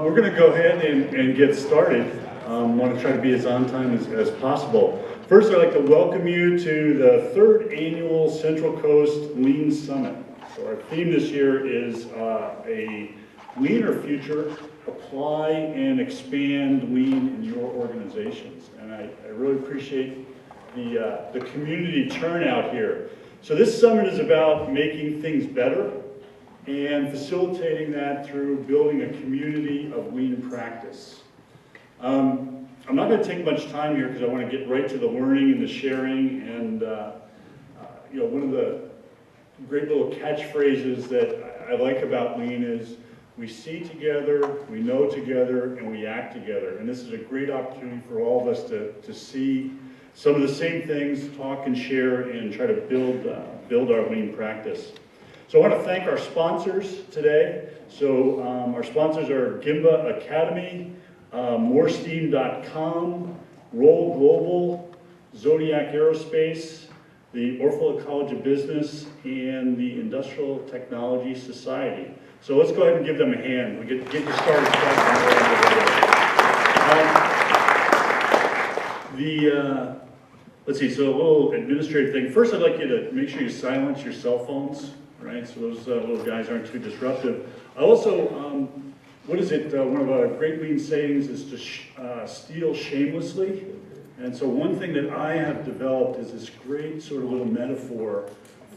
We're going to go ahead and get started. I want to try to be as on time as possible. First, I'd like to welcome you to the third annual Central Coast Lean Summit. So our theme this year is a leaner future, apply and expand lean in your organizations. And I really appreciate the community turnout here. So this summit is about making things better and facilitating that through building a community of lean practice. I'm not going to take much time here because I want to get right to the learning and the sharing. And one of the great little catchphrases that I like about lean is we see together, we know together, and we act together. And this is a great opportunity for all of us to see some of the same things, talk and share, and try to build our lean practice. So I want to thank our sponsors today. So our sponsors are Gimba Academy, moresteam.com, Roll Global, Zodiac Aerospace, the Orfalea College of Business, and the Industrial Technology Society. So let's go ahead and give them a hand. We get you started. Let's see, so a little administrative thing. First, I'd like you to make sure you silence your cell phones, right? So those little guys aren't too disruptive. I also, one of our great lean sayings is to steal shamelessly. And so one thing that I have developed is this great sort of little metaphor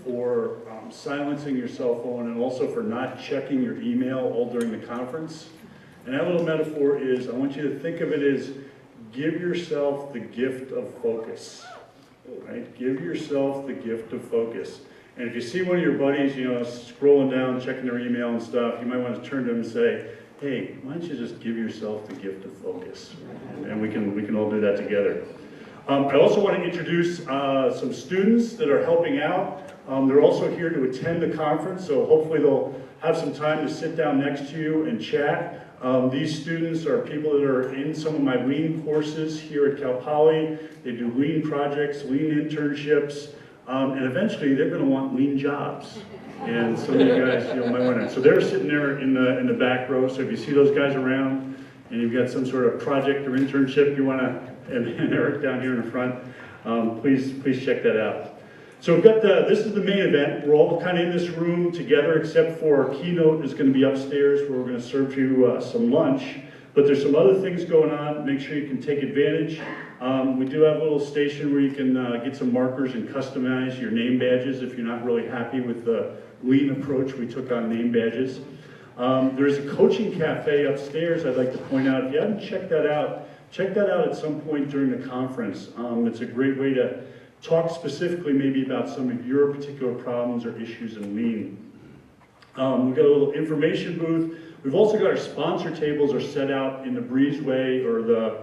for silencing your cell phone and also for not checking your email all during the conference. And that little metaphor is, I want you to think of it as give yourself the gift of focus, right? Give yourself the gift of focus. And if you see one of your buddies, scrolling down, checking their email and stuff, you might want to turn to them and say, hey, why don't you just give yourself the gift of focus? And we can all do that together. I also want to introduce some students that are helping out. They're also here to attend the conference, so hopefully they'll have some time to sit down next to you and chat. These students are people that are in some of my lean courses here at Cal Poly. They do lean projects, lean internships, and eventually they're going to want lean jobs. And some of you guys might want to. So they're sitting there in the back row, so if you see those guys around and you've got some sort of project or internship you want to, and Eric down here in the front, please check that out. So we've got this is the main event. We're all kind of in this room together, except for our keynote is going to be upstairs where we're going to serve you some lunch. But there's some other things going on. Make sure you can take advantage. We do have a little station where you can get some markers and customize your name badges if you're not really happy with the lean approach we took on name badges. There's a coaching cafe upstairs I'd like to point out. If you haven't checked that out, check that out at some point during the conference. It's a great way to talk specifically maybe about some of your particular problems or issues in lean. We've got a little information booth. We've also got our sponsor tables are set out in the breezeway or the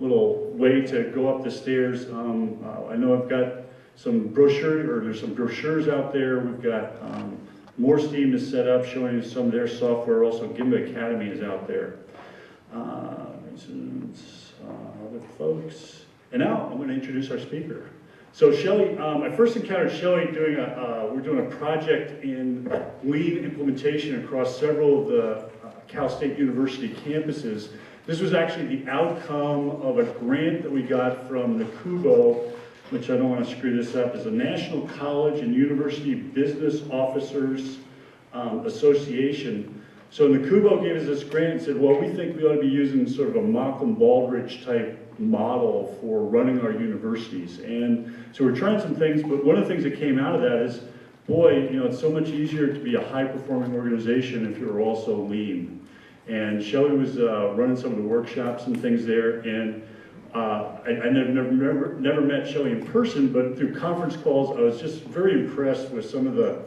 little way to go up the stairs. I know I've got some there's some brochures out there. We've got More Steam is set up showing you some of their software. Also Gimba Academy is out there. Other folks. And now I'm going to introduce our speaker. So Shelley, I first encountered Shelley we're doing a project in lean implementation across several of the Cal State University campuses. This was actually the outcome of a grant that we got from the CUBO, which I don't want to screw this up, is the National College and University Business Officers Association. So the CUBO gave us this grant and said, well, we think we ought to be using sort of a Malcolm Baldrige type model for running our universities. And so we're trying some things, but one of the things that came out of that is, boy, it's so much easier to be a high-performing organization if you're also lean. And Shelley was running some of the workshops and things there, and I never met Shelley in person, but through conference calls, I was just very impressed with some of the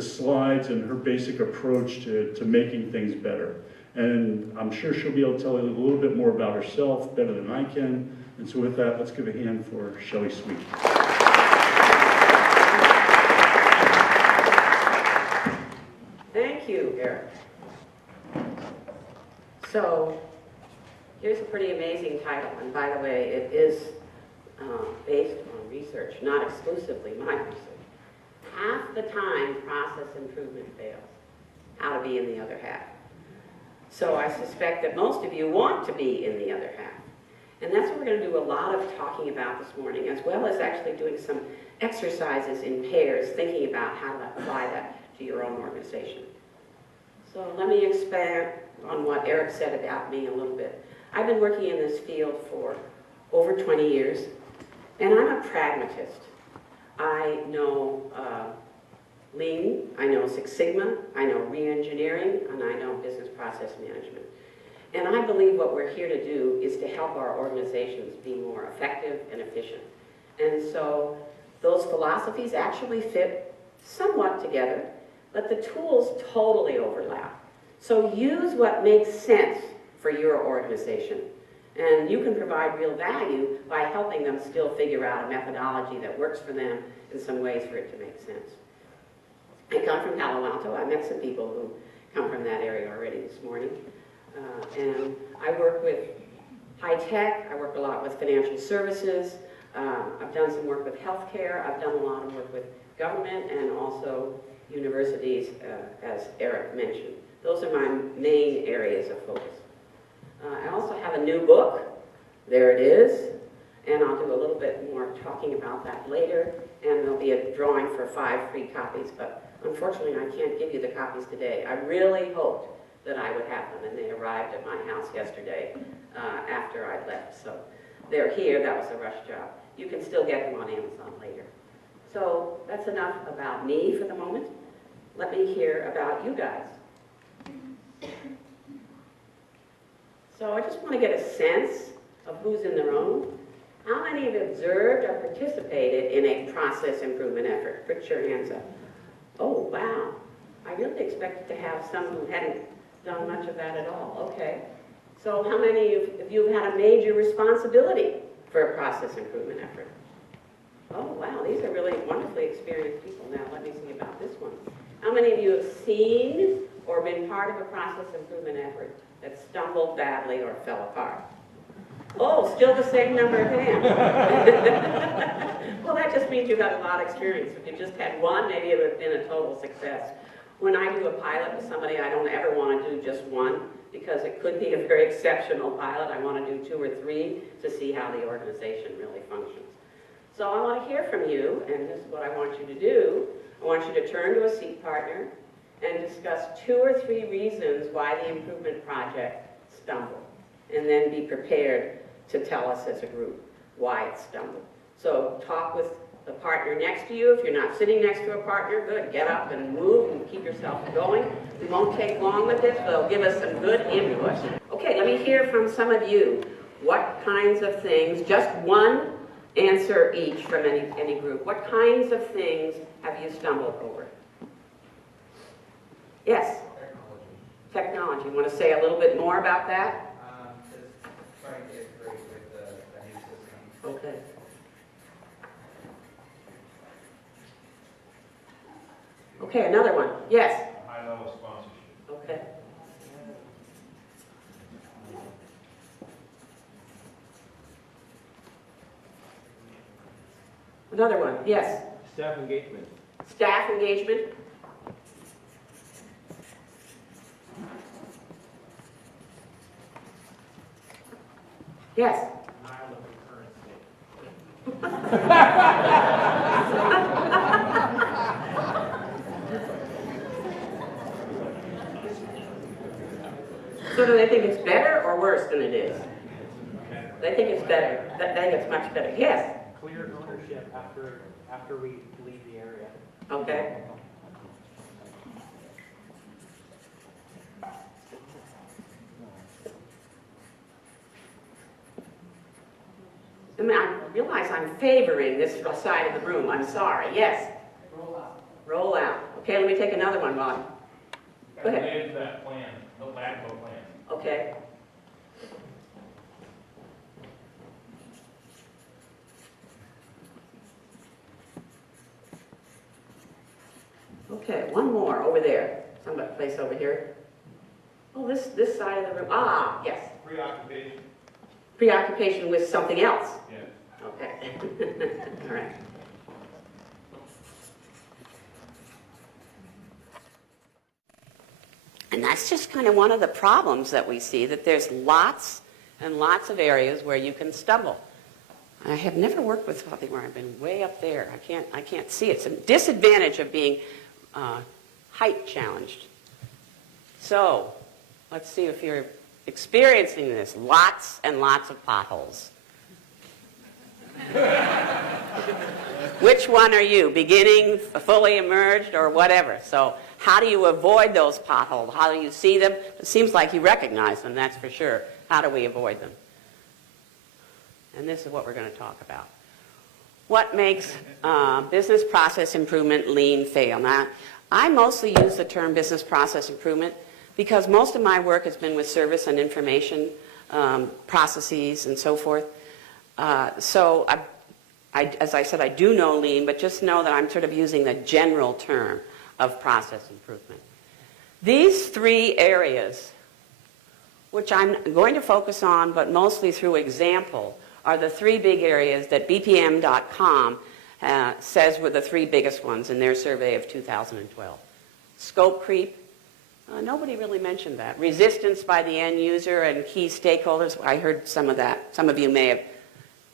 slides and her basic approach to making things better. And I'm sure she'll be able to tell you a little bit more about herself, better than I can. And so with that, let's give a hand for Shelley Sweet. Thank you, Eric. So, here's a pretty amazing title. And by the way, it is based on research, not exclusively my research. Half the time, process improvement fails. How to be in the other half. So I suspect that most of you want to be in the other half. And that's what we're going to do a lot of talking about this morning, as well as actually doing some exercises in pairs, thinking about how to apply that to your own organization. So let me expand on what Eric said about me a little bit. I've been working in this field for over 20 years, and I'm a pragmatist. I know Lean, I know Six Sigma, I know re-engineering, and I know business process management. And I believe what we're here to do is to help our organizations be more effective and efficient. And so those philosophies actually fit somewhat together, but the tools totally overlap. So use what makes sense for your organization. And you can provide real value by helping them still figure out a methodology that works for them in some ways for it to make sense. I come from Palo Alto. I met some people who come from that area already this morning. And I work with high tech. I work a lot with financial services. I've done some work with healthcare. I've done a lot of work with government and also universities, as Eric mentioned. Those are my main areas of focus. I also have a new book. There it is. And I'll do a little bit more talking about that later. And there'll be a drawing for 5 free copies. But unfortunately, I can't give you the copies today. I really hoped that I would have them, and they arrived at my house yesterday after I left. So they're here. That was a rush job. You can still get them on Amazon later. So that's enough about me for the moment. Let me hear about you guys. So I just want to get a sense of who's in the room. How many have observed or participated in a process improvement effort? Put your hands up. Oh, wow. I really expected to have some who hadn't done much of that at all. Okay. So how many of you have had a major responsibility for a process improvement effort? Oh, wow. These are really wonderfully experienced people. Now, let me see about this one. How many of you have seen or been part of a process improvement effort that stumbled badly or fell apart? Oh, still the same number of hands. Well, that just means you've got a lot of experience. If you just had one, maybe it would have been a total success. When I do a pilot with somebody, I don't ever want to do just one, because it could be a very exceptional pilot. I want to do 2 or 3 to see how the organization really functions. So I want to hear from you, and this is what I want you to do. I want you to turn to a seat partner and discuss 2 or 3 reasons why the improvement project stumbled, and then be prepared to tell us as a group why it stumbled. So talk with the partner next to you. If you're not sitting next to a partner, good, get up and move and keep yourself going. We won't take long with this, but it'll give us some good input. Okay, let me hear from some of you. What kinds of things, just one answer each from any group. What kinds of things have you stumbled over? Yes? Technology. You want to say a little bit more about that? Just trying to integrate with a new system. Okay. Okay, another one. Yes? High-level sponsorship. Okay. Another one. Yes? Staff engagement. Staff engagement. Yes? Denial of the current state. So do they think it's better or worse than it is? They think it's better. They think it's much better. Yes? Clear ownership after we leave the area. Okay. I mean, I realize I'm favoring this side of the room. I'm sorry. Yes? Roll out. Roll out. Okay, let me take another one, Ron. Go ahead. Related to that plan, the LAGMO plan. Okay. Okay, one more over there. Some place over here. Oh, this side of the room. Ah, yes. Preoccupation. Preoccupation with something else. Yes. Okay. All right. And that's just kind of one of the problems that we see, that there's lots and lots of areas where you can stumble. I have never worked with something where I've been way up there. I can't see it. It's a disadvantage of being height challenged. So, let's see if you're experiencing this. Lots and lots of potholes. Which one are you? Beginning, fully emerged, or whatever? So how do you avoid those potholes? How do you see them? It seems like you recognize them, that's for sure. How do we avoid them? And this is what we're going to talk about. What makes business process improvement lean fail? Now, I mostly use the term business process improvement because most of my work has been with service and information processes and so forth. So as I said, I do know lean, but just know that I'm sort of using the general term of process improvement. These three areas, which I'm going to focus on, but mostly through example, are the three big areas that BPM.com says were the three biggest ones in their survey of 2012. Scope creep, nobody really mentioned that. Resistance by the end user and key stakeholders, I heard some of that. Some of you may have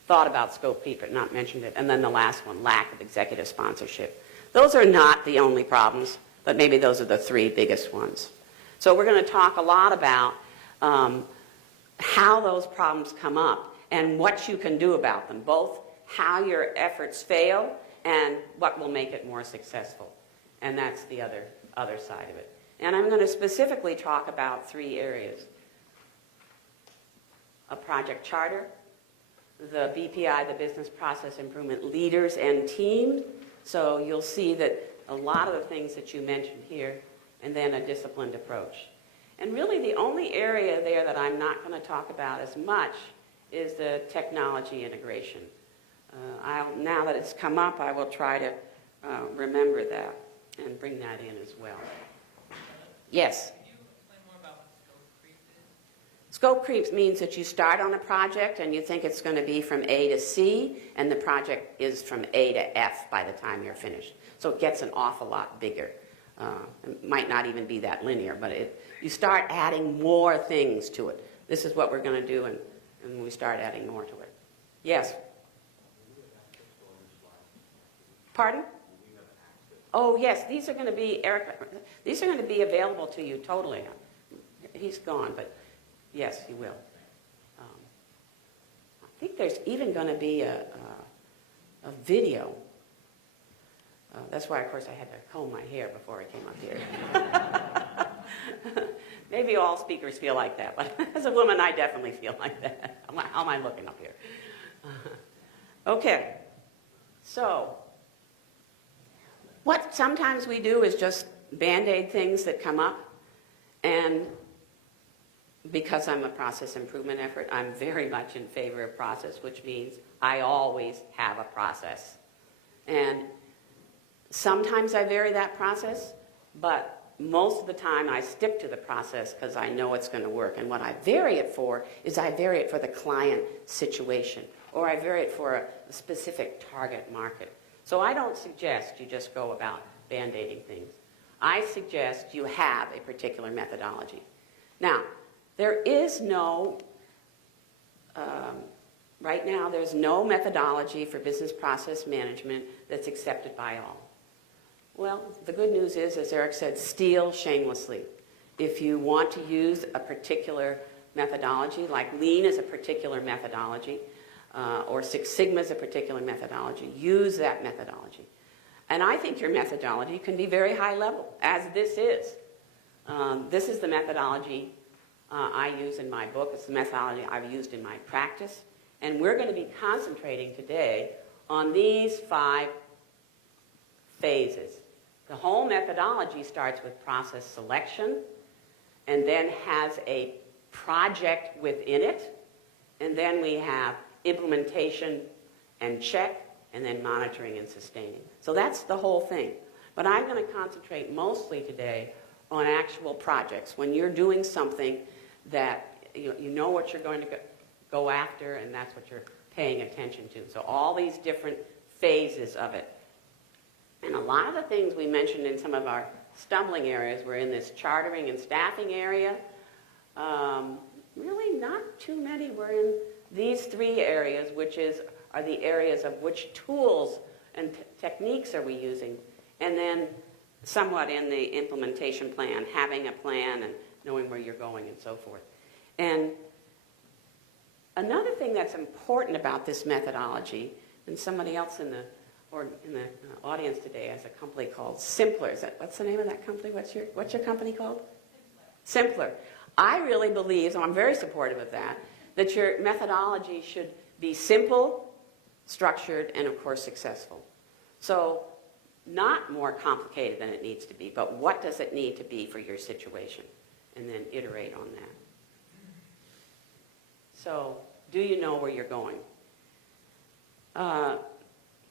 thought about scope creep but not mentioned it. And then the last one, lack of executive sponsorship. Those are not the only problems, but maybe those are the three biggest ones. So we're going to talk a lot about how those problems come up and what you can do about them, both how your efforts fail and what will make it more successful. And that's the other side of it. And I'm going to specifically talk about three areas. A project charter, the BPI, the Business Process Improvement leaders and team. So you'll see that a lot of the things that you mentioned here, and then a disciplined approach. And really the only area there that I'm not going to talk about as much is the technology integration. Now that it's come up, I will try to remember that and bring that in as well. Yes? Can you explain more about what scope creep is? Scope creep means that you start on a project and you think it's going to be from A to C, and the project is from A to F by the time you're finished. So it gets an awful lot bigger. It might not even be that linear, but you start adding more things to it. This is what we're going to do, and we start adding more to it. Yes? Pardon? Oh, yes, these are going to be, Eric, these are going to be available to you totally. He's gone, but yes, he will. I think there's even going to be a video. That's why, of course, I had to comb my hair before I came up here. Maybe all speakers feel like that, but as a woman, I definitely feel like that. How am I looking up here? Okay, so what sometimes we do is just Band-Aid things that come up, and because I'm a process improvement effort, I'm very much in favor of process, which means I always have a process. And sometimes I vary that process, but most of the time I stick to the process because I know it's going to work. And what I vary it for is I vary it for the client situation, or I vary it for a specific target market. So I don't suggest you just go about Band-Aiding things. I suggest you have a particular methodology. Now, there is no, right now, there's no methodology for business process management that's accepted by all. Well, the good news is, as Eric said, steal shamelessly. If you want to use a particular methodology, like Lean is a particular methodology, or Six Sigma is a particular methodology, use that methodology. And I think your methodology can be very high level, as this is. This is the methodology I use in my book. It's the methodology I've used in my practice. And we're going to be concentrating today on these 5 phases. The whole methodology starts with process selection and then has a project within it. And then we have implementation and check, and then monitoring and sustaining. So that's the whole thing. But I'm going to concentrate mostly today on actual projects. When you're doing something that you know what you're going to go after, and that's what you're paying attention to. So all these different phases of it. And a lot of the things we mentioned in some of our stumbling areas were in this chartering and staffing area. Really not too many were in these three areas, which are the areas of which tools and techniques are we using, and then somewhat in the implementation plan, having a plan and knowing where you're going and so forth. And another thing that's important about this methodology, and somebody else in the audience today has a company called Simpler. What's the name of that company? What's your company called? Simpler. I really believe, so I'm very supportive of that your methodology should be simple, structured, and of course successful. So not more complicated than it needs to be, but what does it need to be for your situation? And then iterate on that. So, do you know where you're going?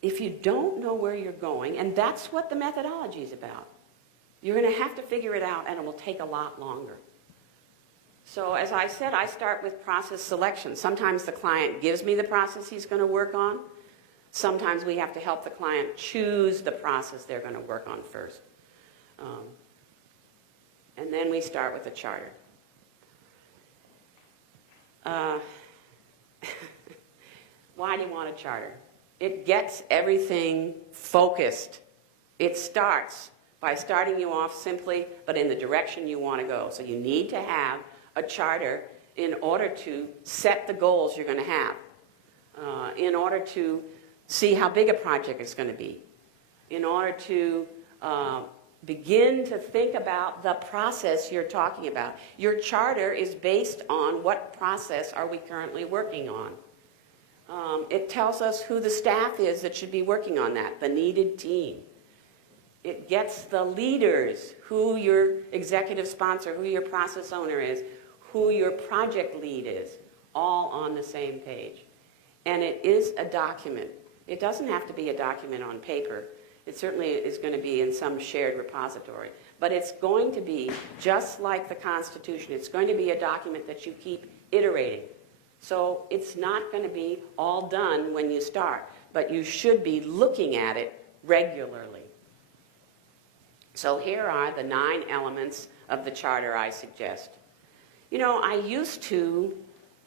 If you don't know where you're going, and that's what the methodology is about, you're going to have to figure it out, and it will take a lot longer. So, as I said, I start with process selection. Sometimes the client gives me the process he's going to work on. Sometimes we have to help the client choose the process they're going to work on first. And then we start with a charter. Why do you want a charter? It gets everything focused. It starts by starting you off simply, but in the direction you want to go. So you need to have a charter in order to set the goals you're going to have, in order to see how big a project is going to be, in order to begin to think about the process you're talking about. Your charter is based on what process are we currently working on. It tells us who the staff is that should be working on that, the needed team. It gets the leaders, who your executive sponsor, who your process owner is, who your project lead is, all on the same page. And it is a document. It doesn't have to be a document on paper. It certainly is going to be in some shared repository. But it's going to be, just like the Constitution, it's going to be a document that you keep iterating. So it's not going to be all done when you start, but you should be looking at it regularly. So here are the 9 elements of the charter I suggest. You know, I used to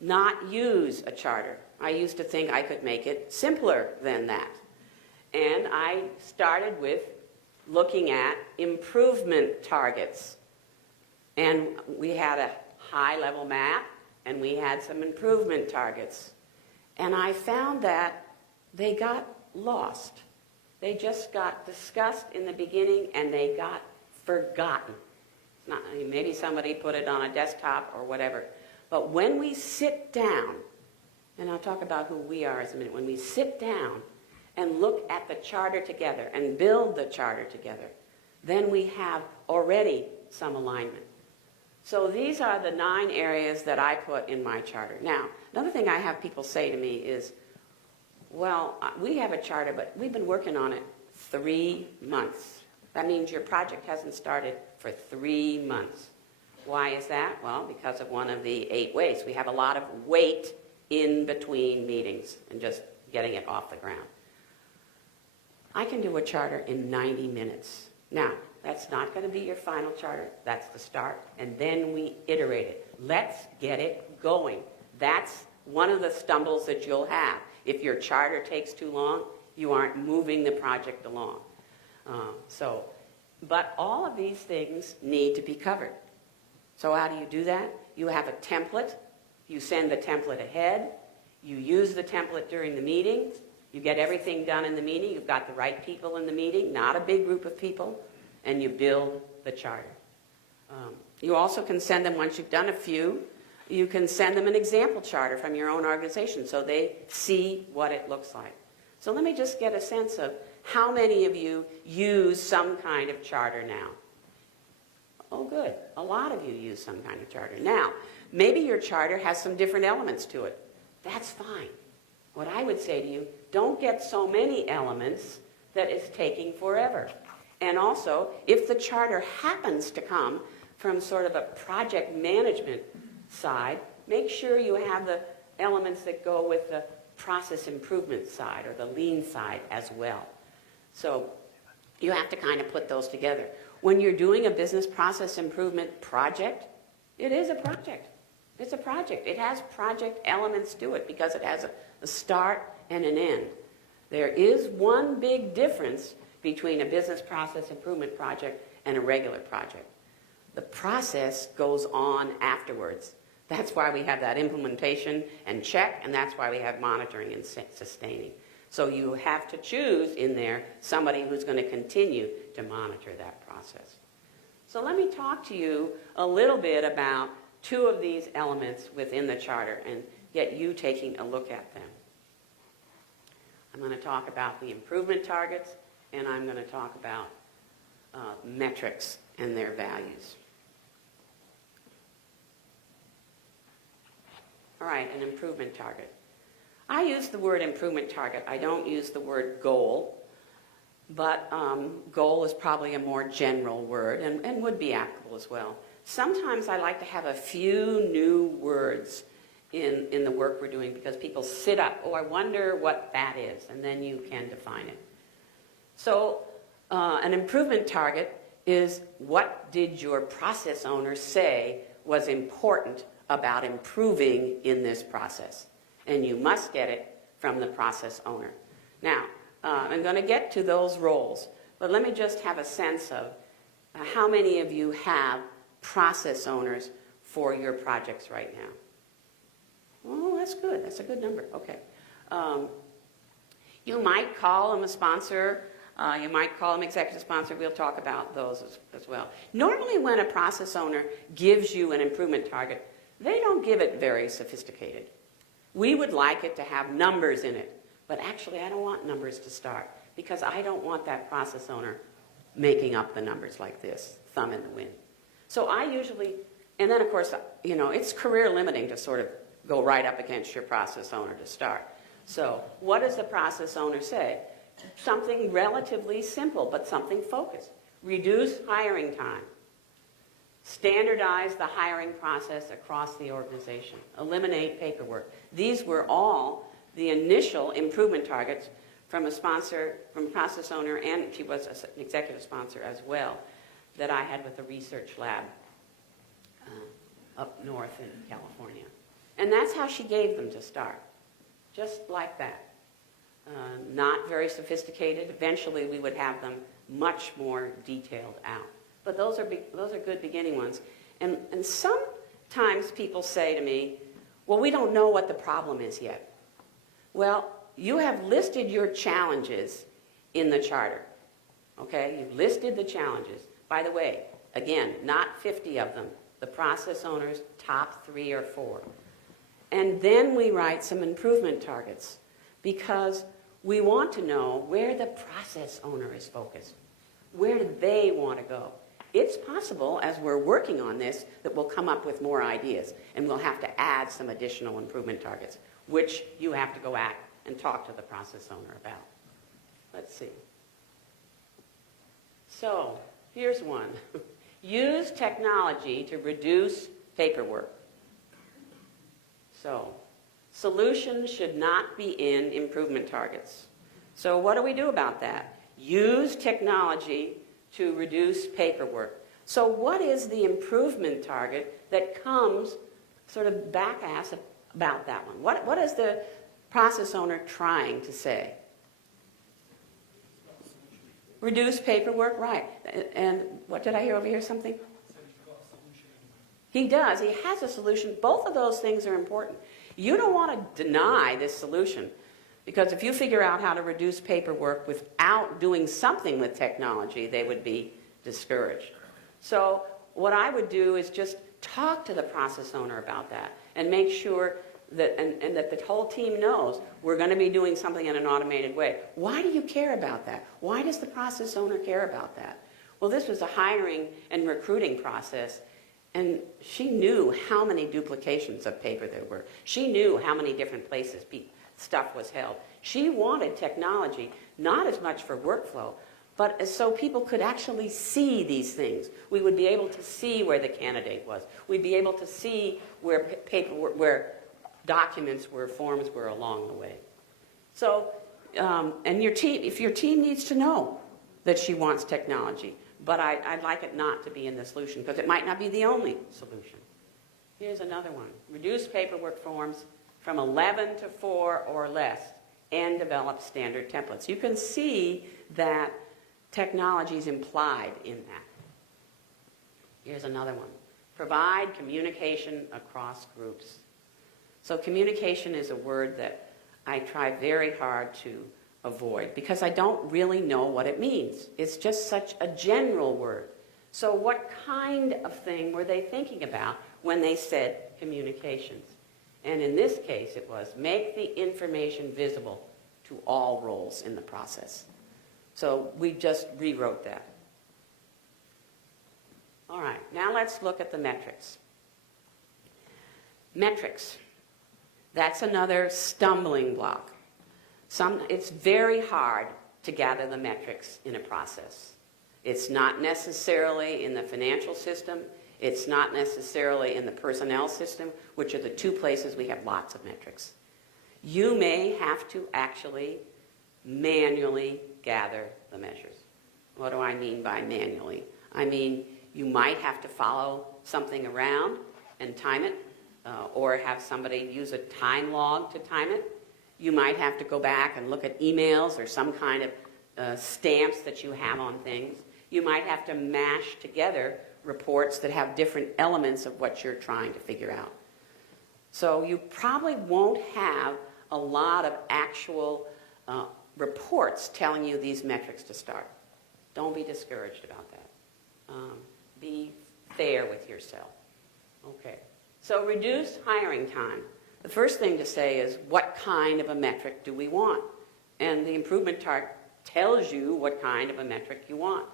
not use a charter. I used to think I could make it simpler than that. And I started with looking at improvement targets. And we had a high-level map, and we had some improvement targets. And I found that they got lost. They just got discussed in the beginning, and they got forgotten. Maybe somebody put it on a desktop or whatever. But when we sit down, and I'll talk about who we are in a minute, when we sit down and look at the charter together and build the charter together, then we have already some alignment. So these are the 9 areas that I put in my charter. Now, another thing I have people say to me is, well, we have a charter, but we've been working on it 3 months. That means your project hasn't started for 3 months. Why is that? Well, because of one of the 8 waits. We have a lot of wait in between meetings and just getting it off the ground. I can do a charter in 90 minutes. Now, that's not going to be your final charter. That's the start. And then we iterate it. Let's get it going. That's one of the stumbles that you'll have. If your charter takes too long, you aren't moving the project along. But all of these things need to be covered. So how do you do that? You have a template. You send the template ahead. You use the template during the meeting. You get everything done in the meeting. You've got the right people in the meeting, not a big group of people, and you build the charter. You also can send them, once you've done a few, you can send them an example charter from your own organization so they see what it looks like. So let me just get a sense of how many of you use some kind of charter now. Oh, good. A lot of you use some kind of charter. Now, maybe your charter has some different elements to it. That's fine. What I would say to you, don't get so many elements that it's taking forever. And also, if the charter happens to come from sort of a project management side, make sure you have the elements that go with the process improvement side or the lean side as well. So you have to kind of put those together. when you're doing a business process improvement project, it is a project. It's a project. It has project elements to it because it has a start and an end. There is one big difference between a business process improvement project and a regular project. The process goes on afterwards. That's why we have that implementation and check, and that's why we have monitoring and sustaining. So you have to choose in there somebody who's going to continue to monitor that process. So let me talk to you a little bit about two of these elements within the charter and get you taking a look at them. I'm going to talk about the improvement targets, and I'm going to talk about metrics and their values. All right, an improvement target. I use the word improvement target. I don't use the word goal, but goal is probably a more general word and would be applicable as well. Sometimes I like to have a few new words in the work we're doing because people sit up, oh, I wonder what that is, and then you can define it. So an improvement target is what did your process owner say was important about improving in this process? And you must get it from the process owner. Now, I'm going to get to those roles, but let me just have a sense of how many of you have process owners for your projects right now. Oh, that's good. That's a good number. Okay. You might call them a sponsor. You might call them executive sponsor. We'll talk about those as well. Normally when a process owner gives you an improvement target, they don't give it very sophisticated. We would like it to have numbers in it, but actually I don't want numbers to start because I don't want that process owner making up the numbers like this, thumb in the wind. So I usually, and then of course, you know, it's career limiting to sort of go right up against your process owner to start. So what does the process owner say? Something relatively simple, but something focused. Reduce hiring time. Standardize the hiring process across the organization. Eliminate paperwork. These were all the initial improvement targets from a sponsor, from a process owner, and she was an executive sponsor as well, that I had with the research lab up north in California. And that's how she gave them to start, just like that. Not very sophisticated. Eventually we would have them much more detailed out. But those are good beginning ones. And sometimes people say to me, well, we don't know what the problem is yet. Well, you have listed your challenges in the charter. Okay? You've listed the challenges. By the way, again, not 50 of them. The process owner's top 3 or 4. And then we write some improvement targets because we want to know where the process owner is focused. Where do they want to go? It's possible, as we're working on this, that we'll come up with more ideas, and we'll have to add some additional improvement targets, which you have to go at and talk to the process owner about. Let's see. So, here's one. Use technology to reduce paperwork. So, solutions should not be in improvement targets. So what do we do about that? Use technology to reduce paperwork. So what is the improvement target that comes sort of back-ass about that one? What is the process owner trying to say? Reduce paperwork, right. And what did I hear over here, something? He does. He has a solution. Both of those things are important. You don't want to deny this solution because if you figure out how to reduce paperwork without doing something with technology, they would be discouraged. So what I would do is just talk to the process owner about that and make sure that, and that the whole team knows we're going to be doing something in an automated way. Why do you care about that? Why does the process owner care about that? Well, this was a hiring and recruiting process. And she knew how many duplications of paper there were. She knew how many different places stuff was held. She wanted technology, not as much for workflow, but so people could actually see these things. We would be able to see where the candidate was. We'd be able to see where where documents were, forms were along the way. So, and your team, if your team needs to know that she wants technology, but I'd like it not to be in the solution because it might not be the only solution. Here's another one. Reduce paperwork forms from 11 to 4 or less and develop standard templates. You can see that technology is implied in that. Here's another one. Provide communication across groups. So communication is a word that I try very hard to avoid because I don't really know what it means. It's just such a general word. So what kind of thing were they thinking about when they said communications? And in this case, it was make the information visible to all roles in the process. So we just rewrote that. All right, now let's look at the metrics. Metrics. That's another stumbling block. It's very hard to gather the metrics in a process. It's not necessarily in the financial system. It's not necessarily in the personnel system, which are the two places we have lots of metrics. You may have to actually manually gather the measures. What do I mean by manually? I mean, you might have to follow something around and time it, or have somebody use a time log to time it. You might have to go back and look at emails or some kind of stamps that you have on things. You might have to mash together reports that have different elements of what you're trying to figure out. So you probably won't have a lot of actual reports telling you these metrics to start. Don't be discouraged about that. Be fair with yourself. Okay. So reduce hiring time. The first thing to say is, what kind of a metric do we want? And the improvement chart tells you what kind of a metric you want.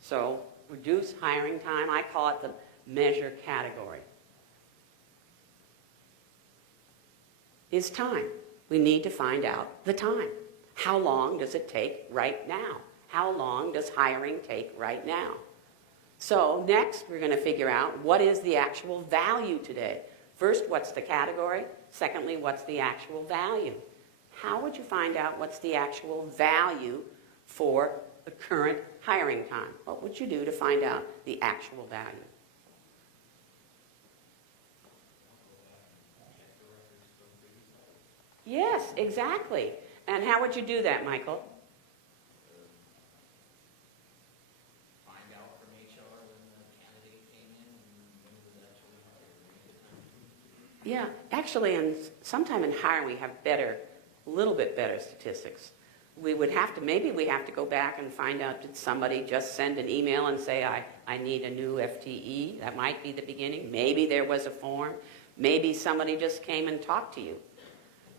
So reduce hiring time, I call it the measure category. Is time. We need to find out the time. How long does it take right now? How long does hiring take right now? So next, we're going to figure out what is the actual value today. First, what's the category? Secondly, what's the actual value? How would you find out what's the actual value for the current hiring time? What would you do to find out the actual value? Yes, exactly. And how would you do that, Michael? Find out from HR when the candidate came in and when it was actually hired. Yeah, actually, and sometime in hiring we have a little bit better statistics. We would have to, maybe we have to go back and find out, did somebody just send an email and say, I need a new FTE? That might be the beginning. Maybe there was a form. Maybe somebody just came and talked to you.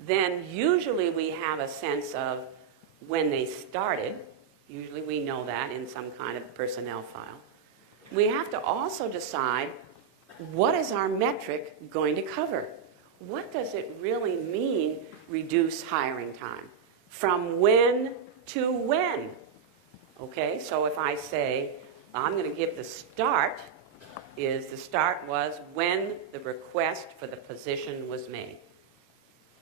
Then usually we have a sense of when they started. Usually we know that in some kind of personnel file. We have to also decide, what is our metric going to cover? What does it really mean, reduce hiring time? From when to when? Okay, so if I say, I'm going to give the start was when the request for the position was made.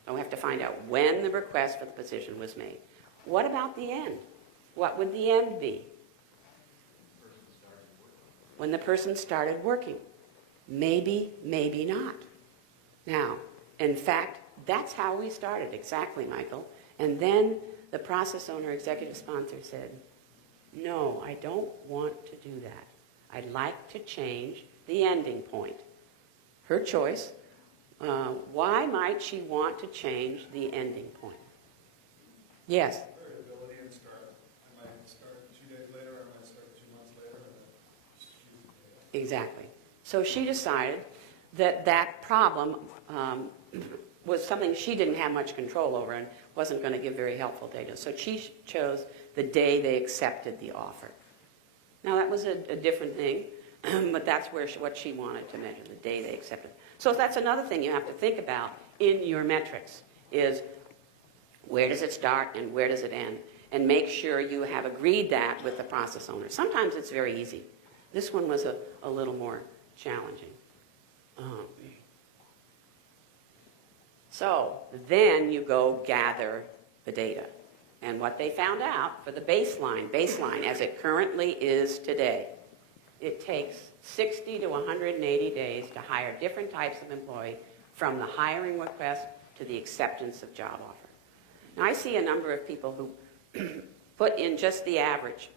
So we have to find out when the request for the position was made. What about the end? What would the end be? When the person started working. Maybe, maybe not. Now, in fact, that's how we started, exactly, Michael. And then the process owner, executive sponsor said, no, I don't want to do that. I'd like to change the ending point. Her choice. Why might she want to change the ending point? Yes? Variability and start. I might start 2 days later, I might start 2 months later. Exactly. So she decided that that problem was something she didn't have much control over and wasn't going to give very helpful data. So she chose the day they accepted the offer. Now that was a different thing, but that's what she wanted to measure, the day they accepted. So that's another thing you have to think about in your metrics is where does it start and where does it end? And make sure you have agreed that with the process owner. Sometimes it's very easy. This one was a little more challenging. So then you go gather the data. And what they found out for the baseline as it currently is today, it takes 60 to 180 days to hire different types of employee from the hiring request to the acceptance of job offer. Now I see a number of people who put in just the average.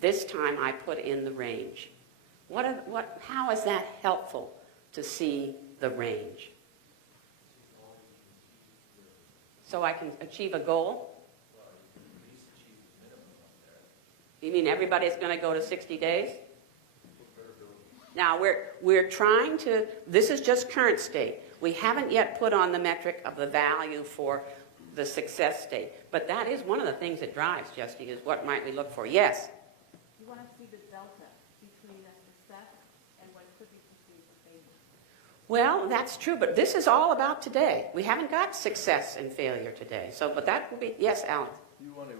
This time I put in the range. How is that helpful to see the range? So I can achieve a goal? You mean everybody's going to go to 60 days? Now, we're trying to, this is just current state. We haven't yet put on the metric of the value for the success state. But that is one of the things that drives, Justy, is what might we look for? Yes? You want to see the delta between a success and what could be perceived as failure. Well, that's true, but this is all about today. We haven't got success and failure today. So, but that will be, yes, Alan? You want to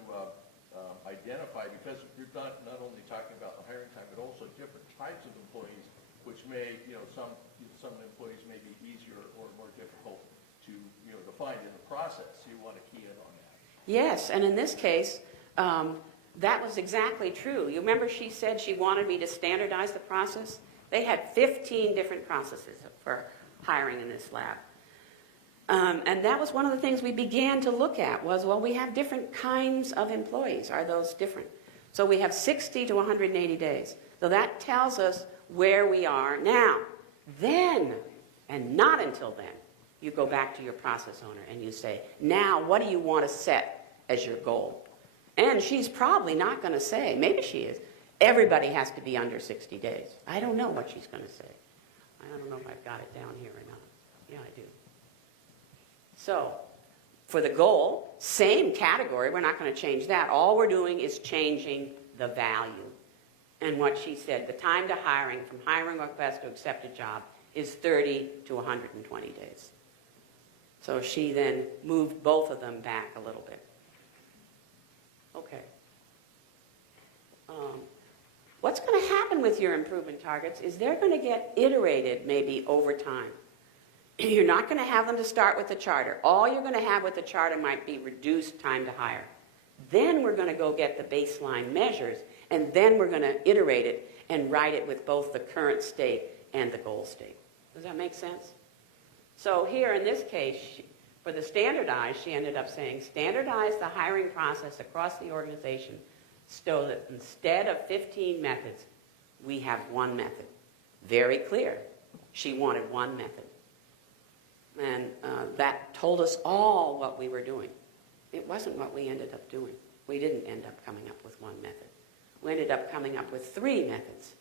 identify, because you're not only talking about the hiring time, but also different types of employees, which may, some employees may be easier or more difficult to, define in the process. You want to key in on that. Yes, and in this case, that was exactly true. You remember she said she wanted me to standardize the process? They had 15 different processes for hiring in this lab. And that was one of the things we began to look at was, well, we have different kinds of employees. Are those different? So we have 60 to 180 days. So that tells us where we are now. Then, and not until then, you go back to your process owner and you say, now what do you want to set as your goal? And she's probably not going to say, maybe she is, everybody has to be under 60 days. I don't know what she's going to say. I don't know if I've got it down here or not. Yeah, I do. So, for the goal, same category, we're not going to change that. All we're doing is changing the value. And what she said, the time to hiring, from hiring request to accept a job, is 30 to 120 days. So she then moved both of them back a little bit. Okay. What's going to happen with your improvement targets is they're going to get iterated maybe over time. You're not going to have them to start with the charter. All you're going to have with the charter might be reduced time to hire. Then we're going to go get the baseline measures, and then we're going to iterate it and write it with both the current state and the goal state. Does that make sense? So here in this case, for the standardized, she ended up saying, standardize the hiring process across the organization so that instead of 15 methods, we have one method. Very clear. She wanted one method. And that told us all what we were doing. It wasn't what we ended up doing. We didn't end up coming up with one method. We ended up coming up with 3 methods.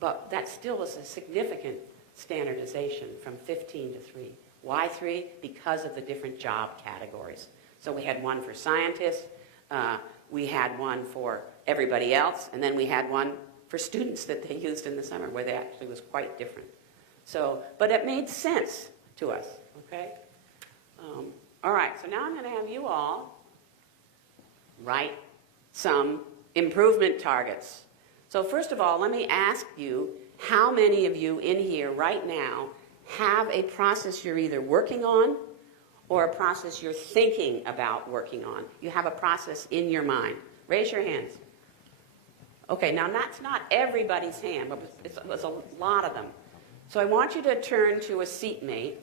But that still was a significant standardization from 15 to 3. Why 3? Because of the different job categories. So we had one for scientists, we had one for everybody else, and then we had one for students that they used in the summer where they actually was quite different. So, but it made sense to us, okay? All right, so now I'm going to have you all write some improvement targets. So first of all, let me ask you, how many of you in here right now have a process you're either working on or a process you're thinking about working on? You have a process in your mind. Raise your hands. Okay, now that's not everybody's hand, but it's a lot of them. So I want you to turn to a seatmate,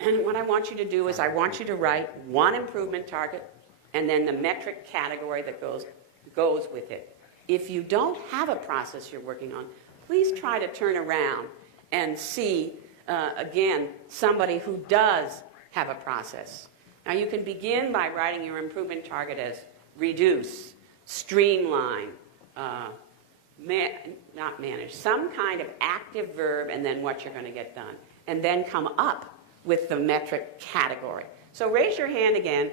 and what I want you to do is I want you to write one improvement target and then the metric category that goes with it. If you don't have a process you're working on, please try to turn around and see, again, somebody who does have a process. Now you can begin by writing your improvement target as reduce, streamline, not manage, some kind of active verb and then what you're going to get done. And then come up with the metric category. So raise your hand again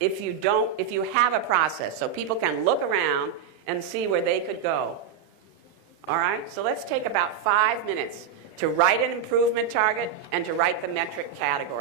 if you have a process, so people can look around and see where they could go. All right, so let's take about 5 minutes to write an improvement target and to write the metric category.